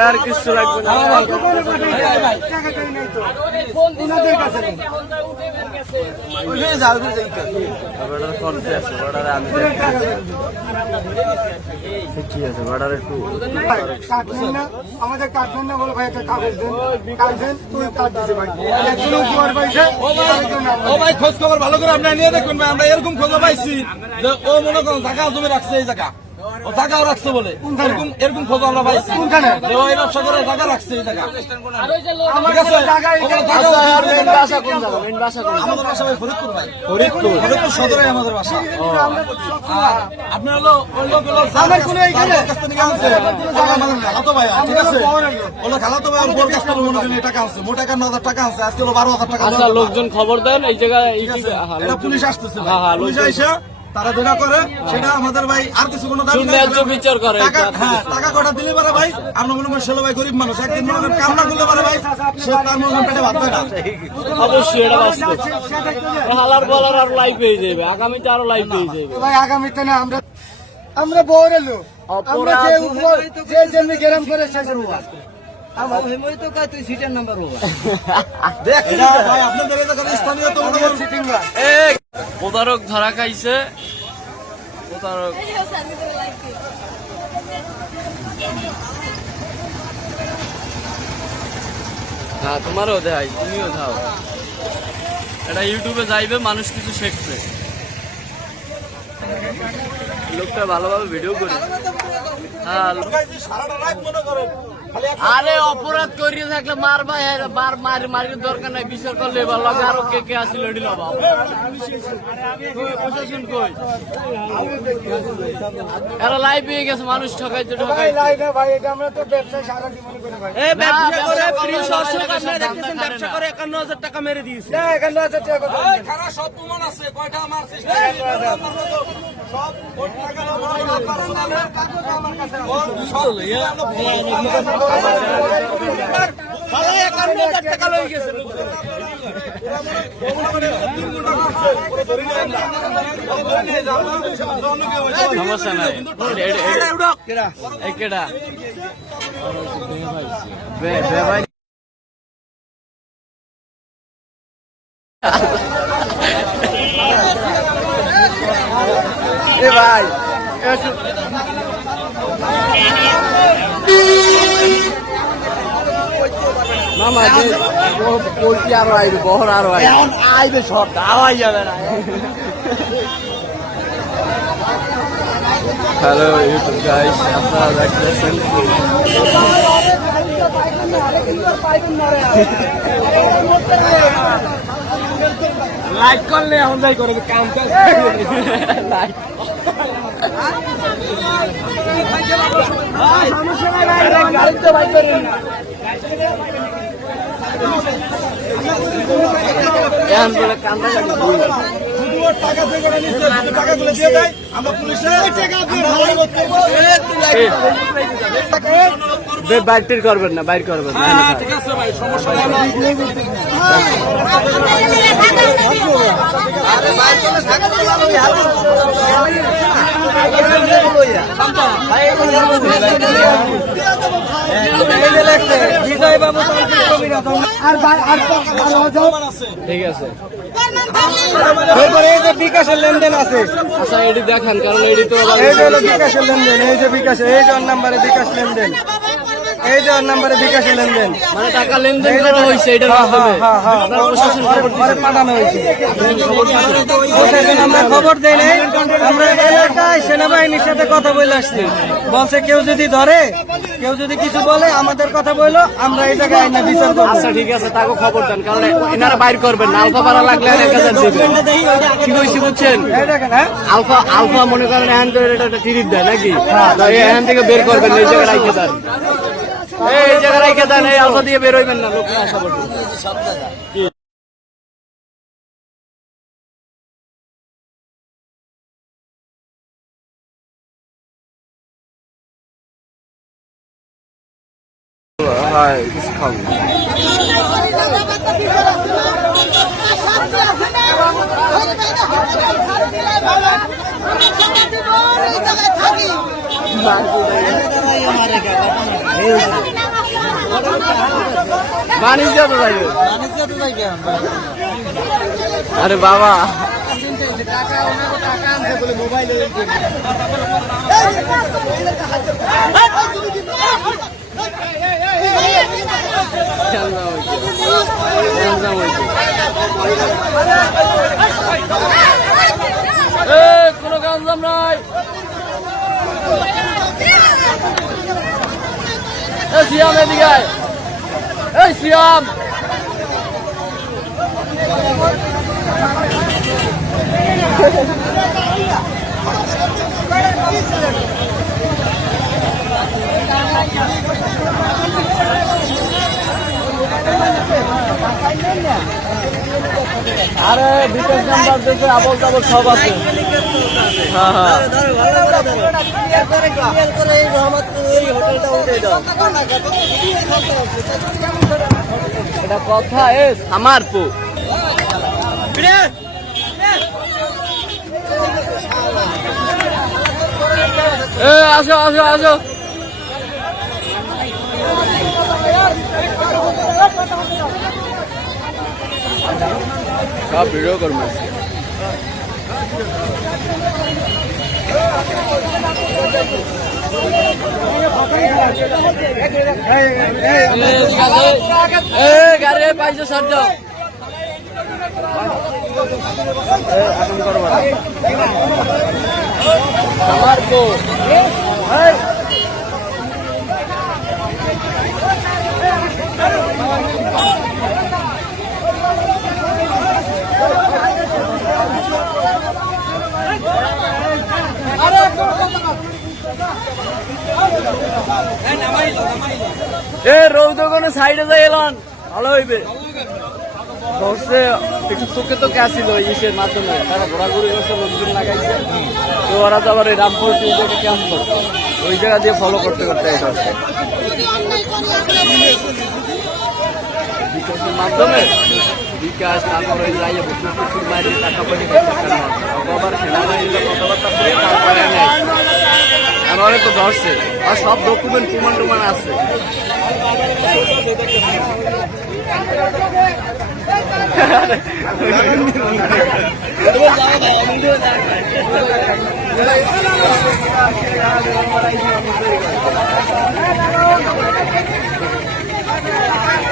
আর কিছু লাগবে আমাদের না একটা ও ভাই, খোঁজ খবর ভালো করে আপনারা নিয়ে দেখুন ভাই, আমরা এরকম খবর পাইছি যে ও মনে করেন জায়গা জমি রাখছে এই জায়গা। ও জায়গাও রাখছে বলে এরকম এরকম খবর আমরা পাইছি কোনখানে? যে ও এই ব্যবসা করে জায়গা রাখছে এই জায়গা আমার ঠিক আছে জায়গায় ওখানে এটা- জায়গাও আচ্ছা আছে। মেন বাসা কোন জায়গা মেন বাসা কোন আমাদের বাসা ভাই ফরিদপুর ভাই ফরিদপুর ফরিদপুর সদরে আমাদের বাসা আর আপনার হলো ওই লোক হলো আমার কোনো এইখানে? খালাতো ভাই, ঠিক আছে? খালাতো ভাই, ওর বোর কাছ থেকে মনে করেন টাকা আনছে। মোট টাকা ন হাজার টাকা আনছে। আজকে হলো বারো হাজার টাকা আচ্ছা লোকজন খবর দেন এই জায়গায় আছে? হ্যাঁ, এটা পুলিশ আসতেছে ভাই। হ্যাঁ, হ্যাঁ, পুলিশ আইসা তারা যেটা করে সেটা আমাদের ভাই আর কিছু কোনো দাবি নাই। বিচার করে, টাকা হ্যাঁ টাকা কটা দিলে পারে ভাই? আমরা মনে করি ষোলো ভাই গরিব মানুষ একদিন মনে করেন দিলে পারে ভাই? সে তার মনে পেটে ভাত না। অবশ্যই এটা বাস্তব। হালার বলার আর লাইভ পেয়ে যাবে আগামীতে আরও লাইভ পেয়ে যাবে ভাই আগামীতে না আমরা আমরা বউরের লোক। আমরা যে উপর যে গেরাম করে সে প্রতারক ধরা খাইছে। প্রতারক হ্যাঁ তোমারও দেয় তুমিও দাও। এটা ইউটিউবে যাইবে মানুষ কিছু শিখবে। লোকটা ভালোভাবে ভিডিও করে। হ্যাঁ মনে আরে অপরাধ করিয়ে থাকলে মার ভাই মার মার মারির দরকার নাই বিচার করলে এবার লগে আরও কে কে আসিল এডি লবা প্রশাসন কই এরা লাইভ পেয়ে গেছে মানুষ ঠকাইতে ভাই ঠকাইতে ভাই এটা আমরা তো ব্যবসা সারা জীবন করে ভাই এ ব্যবসা করে ফ্রি ব্যবসা ব্যবসা করে 51000 টাকা মেরে দিয়েছে না এখানে আছে টাকা কথা এই খারাপ সব প্রমাণ আছে কয়টা আমার চেষ্টা সব ওর টাকা দেওয়া হয় না, personal এর কাগজ আমার কাছে আছে। সব কিছু আমরা শালা 51000 টাকা লই গেছে সমস্যা নাই এ ভাই। মামা যে পোলট্রি আরও আইবে বহর আরও আইবে। এখন আইবে সব দাওয়াই যাবে না। হ্যালো ইউটিউব গাইস আপনারা দেখতেছেন লাইক করলে এখন যাই করে কাম কাজ এখন টাকা থেকে নিচ্ছে, শুধু টাকাগুলো দিয়ে দেয়, আমরা পুলিশে আমরা অনুরোধ করব। বাইর টির করবেন না বাইর করবেন না। হ্যাঁ, ঠিক আছে ভাই, সমস্যা আর হয়তো ঠিক আছে। এই যে বিকাশের লেনদেন আছে। আচ্ছা এটি দেখান কারণ এটি তো এই যে বিকাশের লেনদেন এই যে বিকাশ এই ওর নাম্বারে বিকাশ লেনদেন। এই যে ওর নাম্বারে লেনদেন। মানে টাকা লেনদেন করা হয়েছে এটার মাধ্যমে? হ্যাঁ হ্যাঁ খবর পাঠানো হয়েছে। আমরা খবর দেই নাই। আমরা এলাকায় সেনাবাহিনীর সাথে কথা বলে আসছি। বলছে কেউ যদি ধরে কেউ যদি কিছু বলে আমাদের কথা বলল আমরা এই জায়গায় আইনা বিচার করব। আচ্ছা ঠিক আছে তাকে খবর দেন কারণ এনারা বাইর করবেন না। আলফা পাড়া লাগলে এক হাজার দেবেন কি কইছি বুঝছেন? হ্যাঁ? আলফা আলফা মনে করেন এখান থেকে এটা দেয় নাকি? এখান থেকে বের করবেন এই জায়গায় রাখে দেন। এই জায়গায় রাখে দেন এই দিয়ে বের হইবেন না বাণিজ্য তো যাইবে আরে বাবা। কোনো গাঞ্জাম নাই। এ সিয়াম এদিকে। এই সিয়াম আরে বিকাশ নাম্বার দেখে আবল তাবল সব আছে এটা কথা এস আমার পু এ আসো আসো আসো। সব ভিডিও করব গাড়ি পাইছো সার যাও এ, এখন করব না। আমার এ রৌদ কোনো সাইডে যাই এলাম। ভালো হইবে। ধরছে একটু তোকে তোকে আসিল ইসের মাধ্যমে। তারা ঘোরাঘুরি করছে লোকজন লাগাইছে। তো ওরা তো আবার এই রামপুর চৌধুরীকে ক্যাম্প করছে ওই জায়গা দিয়ে ফলো করতে করতে এটা হচ্ছে মাধ্যমে? বিকাশ, তারপর ওই প্রচুর মাইরে টাকা পয়সা আবার সেনাবাহিনীর কথাবার্তা করে তারপরে নেয়। অনেক তো ধরছে। আর সব ডকুমেন্ট প্রমাণ টুমান আছে।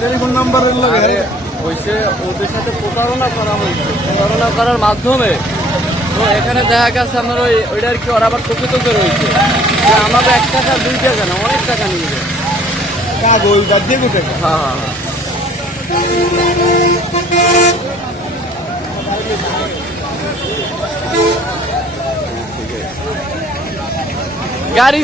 টেলিফোন নাম্বারের লাগে হয়েছে ওদের সাথে প্রতারণা করা হয়েছে। প্রতারণা করার মাধ্যমে তো এখানে দেখা গেছে আমার ওই ওইটা আর কি ওরা আবার তোকে রয়েছে। যে আমাদের এক টাকা দুই টাকা না অনেক টাকা নিয়ে যায় কাগজ দিয়ে কোথায়? হ্যাঁ হ্যাঁ। গাড়ি